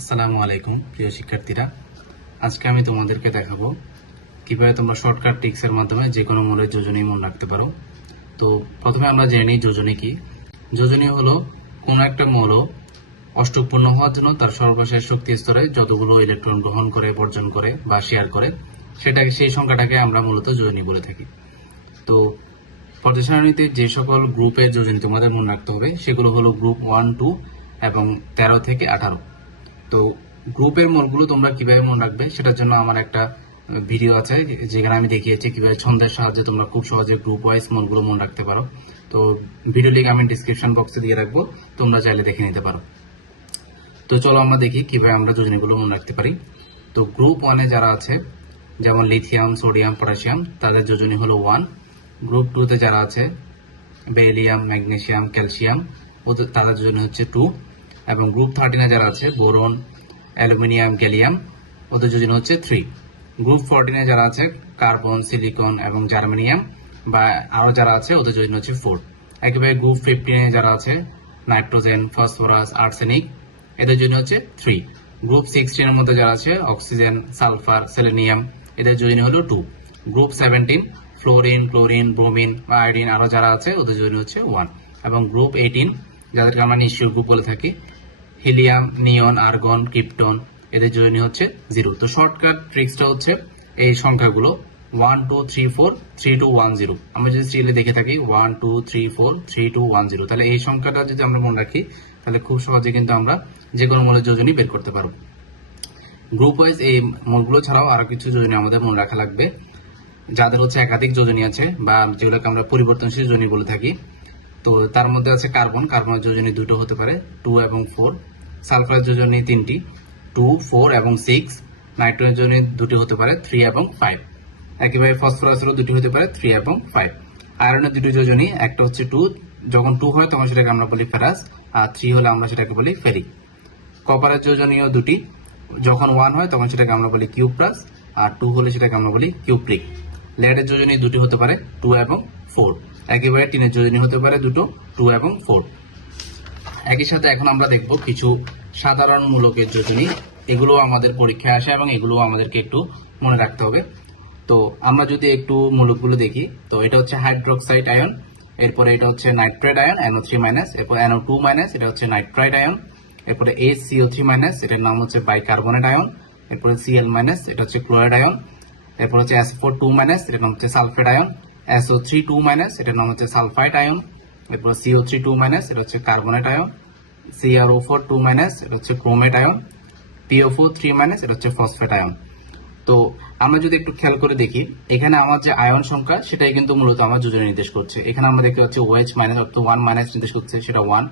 আসসালামু আলাইকুম প্রিয় শিক্ষার্থীরা, আজকে আমি তোমাদেরকে দেখাবো কিভাবে তোমরা শর্টকাট ট্রিক্সের মাধ্যমে যে কোনো মৌলের যোজনী মনে রাখতে পারো। তো প্রথমে আমরা জেনে নিই যোজনী কি। যোজনী হলো কোনো একটা মৌল অষ্টকপূর্ণ হওয়ার জন্য তার সর্বশেষ শক্তি স্তরে যতগুলো ইলেকট্রন গ্রহণ করে, বর্জন করে বা শেয়ার করে সেই সংখ্যাটাকে আমরা মূলত যোজনী বলে থাকি। তো পর্যায় সারণীতে যে সকল গ্রুপের যোজনী তোমাদের মনে রাখতে হবে সেগুলো হলো গ্রুপ 1, 2 এবং 13 থেকে 18। তো গ্রুপের মূলগুলো তোমরা কিভাবে মনে রাখবে সেটার জন্য আমার একটা ভিডিও আছে যেখানে আমি দেখিয়েছি কিভাবে ছন্দের সাহায্যে তোমরা খুব সহজে গ্রুপ ওয়াইজ মূলগুলো মনে রাখতে পারো। তো ভিডিও লিংক আমি ডিসক্রিপশন বক্সে দিয়ে রাখবো, তোমরা চাইলে দেখে নিতে পারো। তো চলো আমরা দেখি কিভাবে আমরা যোজনীগুলো মনে রাখতে পারি। তো গ্রুপ 1-এ যারা আছে যেমন লিথিয়াম, সোডিয়াম, পটাশিয়াম, তাদের যোজনী হলো 1। গ্রুপ 2-তে যারা আছে বেরিলিয়াম, ম্যাগনেসিয়াম, ক্যালসিয়াম, তাদের যোজনী হচ্ছে 2। এবং গ্রুপ 13-এ যারা আছে বোরন, অ্যালুমিনিয়াম, গ্যালিয়াম, ওদের যোজনী হচ্ছে 3। গ্রুপ 14-এ যারা আছে কার্বন, সিলিকন এবং জার্মেনিয়াম বা আরো যারা আছে ওদের যোজনী হচ্ছে 4। একেবারে গ্রুপ 15-এ যারা আছে নাইট্রোজেন, ফসফরাস, আর্সেনিক, এদের জন্য হচ্ছে 3। গ্রুপ 16-এর মধ্যে যারা আছে অক্সিজেন, সালফার, সেলেনিয়াম, এদের যোজনী হলো 2। গ্রুপ 17 ফ্লোরিন, ক্লোরিন, ব্রোমিন বা আয়োডিন আরো যারা আছে ওদের যোজনী হচ্ছে 1। এবং গ্রুপ 18 যাদেরকে আমরা নিষ্ক্রিয় গ্রুপ বলে থাকি হিলিয়াম, নিয়ন, আর্গন, ক্রিপ্টন, এদের যোজনী হচ্ছে 0। তো শর্টকাট ট্রিক্সটা হচ্ছে এই সংখ্যাগুলো 1 2 3 4 3 2 1 0। আমরা যদি সিরিয়ালে দেখে থাকি 1 2 3 4 3 2 1 0, তাহলে এই সংখ্যাটা যদি আমরা মনে রাখি তাহলে খুব সহজে কিন্তু আমরা যে কোনো মৌলের যোজনী বের করতে পারবো। গ্রুপ ওয়াইজ এই মৌলগুলো ছাড়াও আরো কিছু যোজনী আমাদের মনে রাখা লাগবে যাদের হচ্ছে একাধিক যোজনী আছে বা যেগুলোকে আমরা পরিবর্তনশীল যোজনী বলে থাকি। তো তার মধ্যে আছে কার্বন, কার্বনের যোজনী দুটো হতে পারে 2 এবং 4। সালফারের যোজনী 3টি 2, 4 এবং 6। নাইট্রোজেনের যোজনী দুটি হতে পারে 3 এবং 5। একইভাবে ফসফরাসেরও দুটি হতে পারে 3 এবং 5। আয়রনের দুটি যোজনী, একটা হচ্ছে 2, যখন 2 হয় তখন সেটাকে আমরা বলি ফেরাস, আর 3 হলে আমরা সেটাকে বলি ফেরিক। কপারের যোজনীও দুটি, যখন 1 হয় তখন সেটাকে আমরা বলি কিউপ্রাস, আর 2 হলে সেটাকে আমরা বলি কিউপ্রিক। লেডের যোজনী দুটি হতে পারে 2 এবং 4। একেবারে টিনের যোজনী হতে পারে দুটো 2 এবং 4। একই সাথে এখন আমরা দেখব কিছু সাধারণ মূলকের যোজনী, এগুলো আমাদের পরীক্ষায় আসে এবং এগুলো আমাদেরকে একটু মনে রাখতে হবে। তো আমরা যদি একটু মূলকগুলো দেখি, তো এটা হচ্ছে হাইড্রোক্সাইড আয়ন, এরপরে এটা হচ্ছে নাইট্রেট আয়ন NO3-, এরপর NO2-, এটা হচ্ছে নাইট্রাইট আয়ন, এরপরে HCO3-, এটার নাম হচ্ছে বাইকার্বনেট আয়ন, এরপরে Cl-, এটা হচ্ছে ক্লোরাইড আয়ন, এরপর হচ্ছে SO4-, এটার নাম হচ্ছে সালফেট আয়ন, SO3-, এটার নাম হচ্ছে সালফাইট আয়ন, এরপর CO3-, এটা হচ্ছে কার্বনেট আয়ন, CrO4-, এটা হচ্ছে ক্রোমেট আয়ন, PO4-, এটা হচ্ছে ফসফেট আয়ন। তো আমরা যদি একটু খেয়াল করে দেখি এখানে আমার যে আয়ন সংখ্যা সেটাই কিন্তু মূলত আমার যোজনী নির্দেশ করছে। এখানে আমরা দেখতে পাচ্ছি OH- অর্থাৎ 1- নির্দেশ করছে, সেটা 1।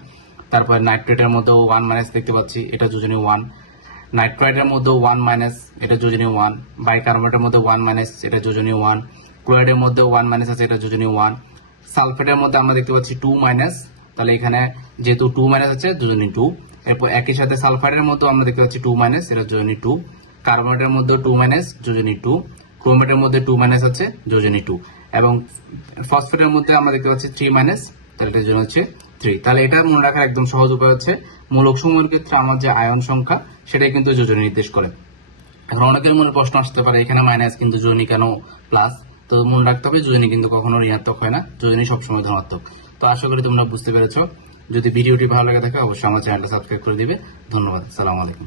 তারপরে নাইট্রেটের মধ্যেও 1- দেখতে পাচ্ছি, এটা যোজনী 1। নাইট্রাইটের মধ্যেও 1-, এটা যোজনী 1। বাইকার্বনেটের মধ্যে 1-, এটা যোজনী 1। ক্লোরাইডের মধ্যেও 1- আছে, এটা যোজনী 1। সালফেটের মধ্যে আমরা দেখতে পাচ্ছি 2-, তাহলে এখানে যেহেতু 2- আছে যোজনী 2। এরপর একই সাথে সালফাইডের মধ্যেও আমরা দেখতে পাচ্ছি 2-, এটা যোজনী 2। কার্বনেটের মধ্যে 2-, যোজনী 2। ক্রোমেটের মধ্যে 2- আছে, যোজনী 2। এবং ফসফেটের মধ্যে আমরা দেখতে পাচ্ছি 3-, তাহলে এটার জন্য হচ্ছে 3। তাহলে এটা মনে রাখার একদম সহজ উপায় হচ্ছে মূলক সমূহের ক্ষেত্রে আমার যে আয়ন সংখ্যা সেটাই কিন্তু যোজনী নির্দেশ করে। এখন অনেকের মনে প্রশ্ন আসতে পারে এখানে মাইনাস কিন্তু যোজনী কেন প্লাস? তো মনে রাখতে হবে যোজনী কিন্তু কখনো ঋণাত্মক হয় না, যোজনী সবসময় ধনাত্মক। তো আশা করি তোমরা বুঝতে পেরেছো। যদি ভিডিওটি ভালো লাগে থাকে অবশ্যই আমার চ্যানেলটা সাবস্ক্রাইব করে দিবে। ধন্যবাদ। আসসালামু আলাইকুম।